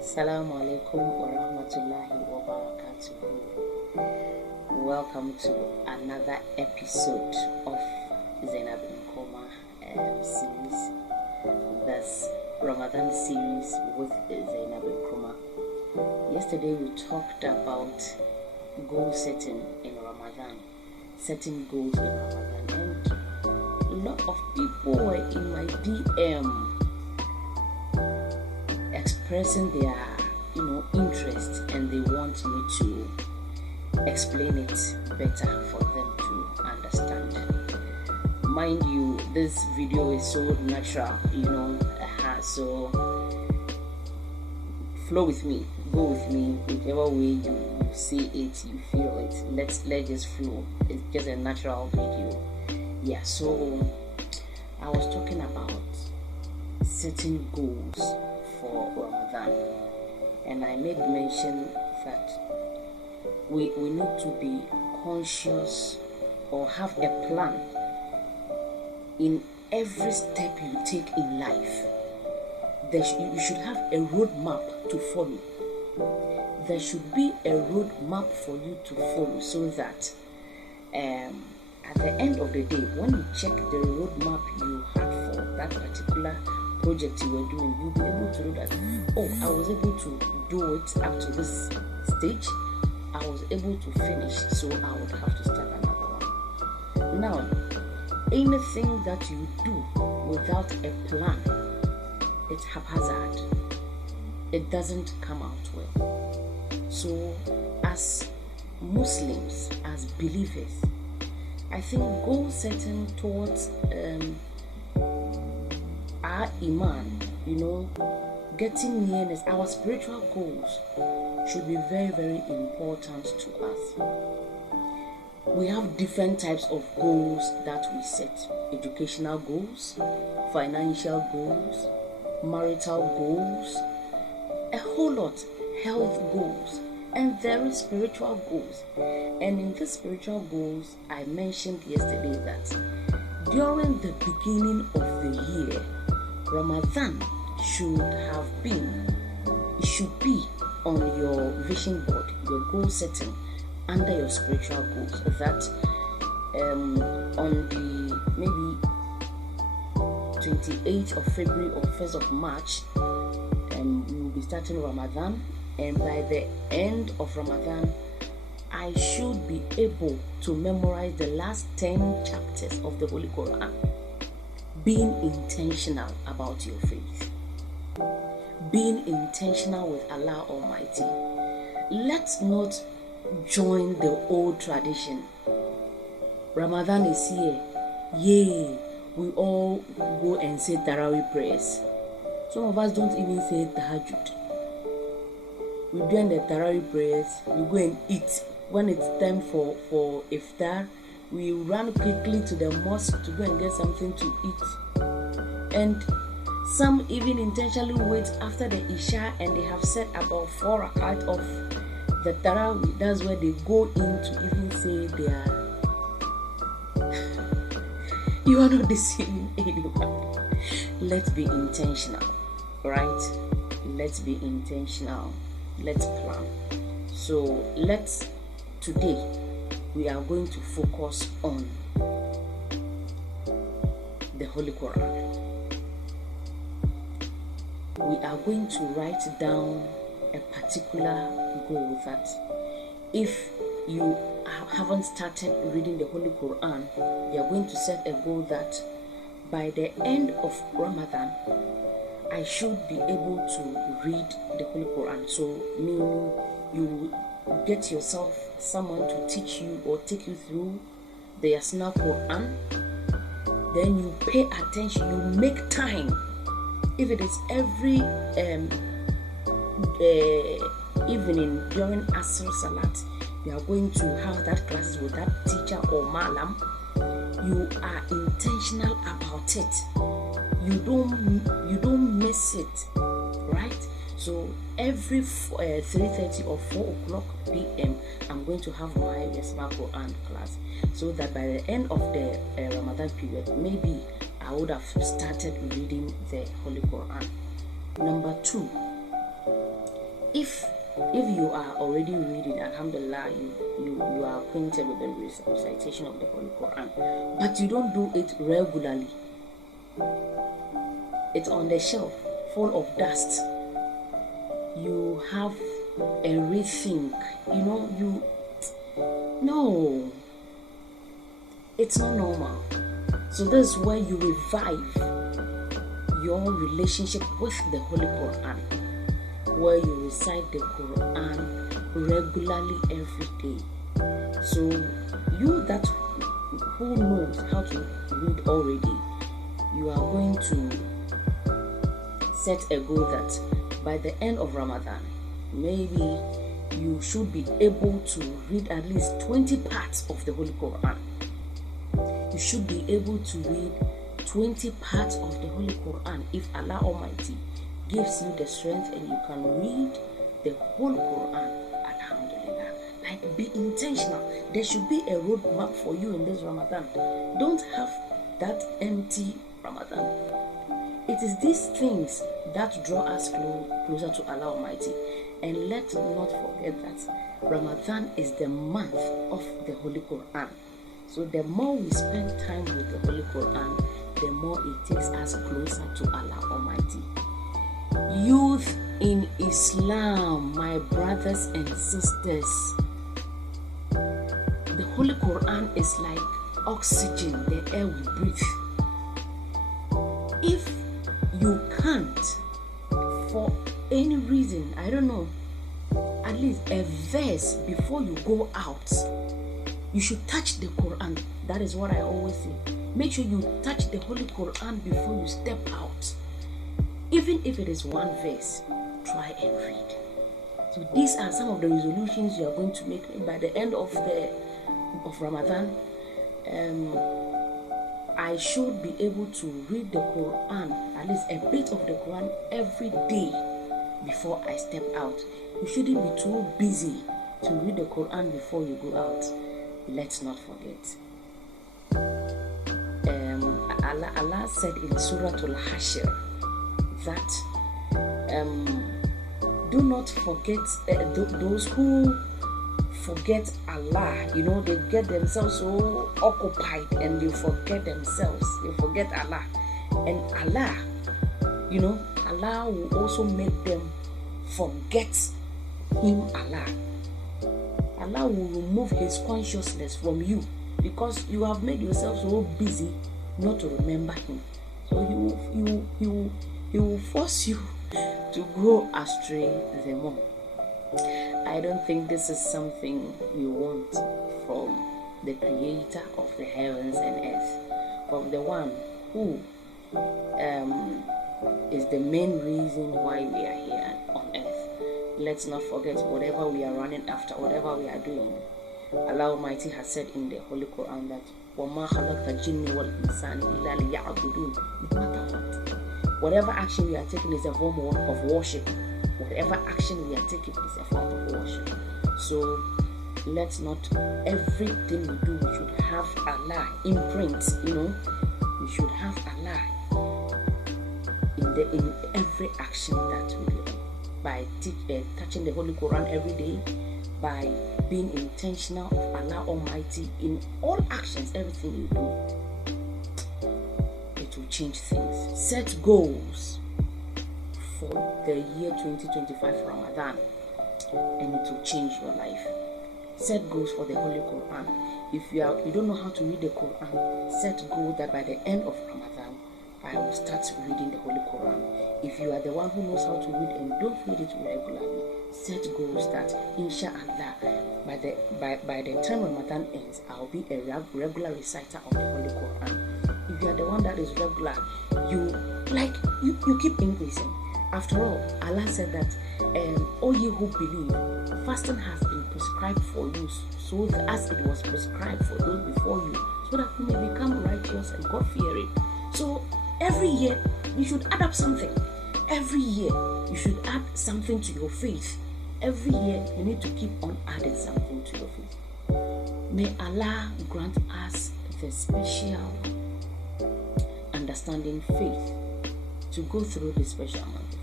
Assalamu alaikum wa rahmatullahi wa barakatuhu. Welcome to another episode of Zainab Nkoma series. That's Ramadan series with Zainab Nkoma. Yesterday we talked about goal setting in Ramadan, setting goals in Ramadan, and a lot of people were in my DM expressing their interest, and they want me to explain it better for them to understand. Mind you, this video is so natural, so flow with me, go with me, whichever way you see it, you feel it. Let's just flow. It's just a natural video. So I was talking about setting goals for Ramadan, and I made mention that we need to be conscious or have a plan in every step you take in life. You should have a roadmap to follow. There should be a roadmap for you to follow, so that at the end of the day, when you check the roadmap you had for that particular project you were doing, you'll be able to know that, I was able to do it up to this stage, I was able to finish, so I would have to start another one. Now, anything that you do without a plan, it's haphazard. It doesn't come out well. So as Muslims, as believers, I think goal setting towards our iman, getting nearness, our spiritual goals should be very, very important to us. We have different types of goals that we set: educational goals, financial goals, marital goals, a whole lot, health goals, and there is spiritual goals. And in the spiritual goals, I mentioned yesterday that during the beginning of the year, Ramadan should be on your vision board, your goal setting under your spiritual goals, so that on the maybe 28th of February or 1st of March, we will be starting Ramadan, and by the end of Ramadan, I should be able to memorize the last 10 chapters of the Holy Quran. Being intentional about your faith, being intentional with Allah Almighty. Let's not join the old tradition. Ramadan is here, yay, we all go and say Tarawih prayers. Some of us don't even say Tahajjud. We do the Tarawih prayers, we go and eat. When it's time for iftar, we run quickly to the mosque to go and get something to eat. And some even intentionally wait after the Isha, and they have said about 4 rakat of the Tarawih. That's where they go in to even say they are. You are not deceiving anyone. Let's be intentional, right? Let's be intentional. Let's plan. So today we are going to focus on the Holy Quran. We are going to write down a particular goal that if you haven't started reading the Holy Quran, you are going to set a goal that by the end of Ramadan, I should be able to read the Holy Quran. So meaning you get yourself someone to teach you or take you through the Yasna Quran. Then you pay attention, you make time. If it is every evening during Asr Salat, you are going to have that classes with that teacher or malam. You are intentional about it. You don't miss it, right? So every 3:30 or 4 o'clock p.m. I'm going to have my Yasna Quran class, so that by the end of the Ramadan period, maybe I would have started reading the Holy Quran. Number 2, if you are already reading, alhamdulillah, you are acquainted with the recitation of the Holy Quran, but you don't do it regularly, it's on the shelf full of dust, you have a rethink, no, it's not normal. So this is where you revive your relationship with the Holy Quran, where you recite the Quran regularly every day. So you that who knows how to read already, you are going to set a goal that by the end of Ramadan, maybe you should be able to read at least 20 parts of the Holy Quran. You should be able to read 20 parts of the Holy Quran if Allah Almighty gives you the strength and you can read the whole Quran. Alhamdulillah. Like, be intentional. There should be a roadmap for you in this Ramadan. Don't have that empty Ramadan. It is these things that draw us closer to Allah Almighty. And let's not forget that Ramadan is the month of the Holy Quran. So the more we spend time with the Holy Quran, the more it takes us closer to Allah Almighty. Youth in Islam, my brothers and sisters, the Holy Quran is like oxygen, the air we breathe. If you can't, for any reason, I don't know, at least a verse before you go out, you should touch the Quran. That is what I always say. Make sure you touch the Holy Quran before you step out. Even if it is one verse, try and read. So these are some of the resolutions you are going to make by the end of Ramadan. I should be able to read the Quran, at least a bit of the Quran every day before I step out. You shouldn't be too busy to read the Quran before you go out. Let's not forget. Allah said in Surah Al-Hashr that do not forget those who forget Allah. They get themselves so occupied and they forget themselves. They forget Allah. And Allah, Allah will also make them forget Him, Allah. Allah will remove His consciousness from you because you have made yourself so busy not to remember Him. So He will force you to go astray the more. I don't think this is something we want from the Creator of the heavens and earth, from the one who is the main reason why we are here on earth. Let's not forget, whatever we are running after, whatever we are doing, Allah Almighty has said in the Holy Quran that وَمَا خَلَقْتَ الْجِنَّ وَالْإِنسَانَ إِلَّا لِيَعْبُدُونَ. No matter what, whatever action we are taking is a form of worship. Whatever action we are taking is a form of worship. So let's not, everything we do, we should have Allah imprint. We should have Allah in every action that we do. By touching the Holy Quran every day, by being intentional of Allah Almighty in all actions, everything you do, it will change things. Set goals for the year 2025 Ramadan, and it will change your life. Set goals for the Holy Quran. If you don't know how to read the Quran, set goal that by the end of Ramadan, I will start reading the Holy Quran. If you are the one who knows how to read and don't read it regularly, set goals that inshallah by the time Ramadan ends, I'll be a regular reciter of the Holy Quran. If you are the one that is regular, you keep increasing. After all, Allah said that, all you who believe, fasting has been prescribed for you, so as it was prescribed for those before you, so that you may become righteous and God-fearing. So every year, you should add up something. Every year, you should add something to your faith. Every year, you need to keep on adding something to your faith. May Allah grant us the special understanding faith to go through this special month.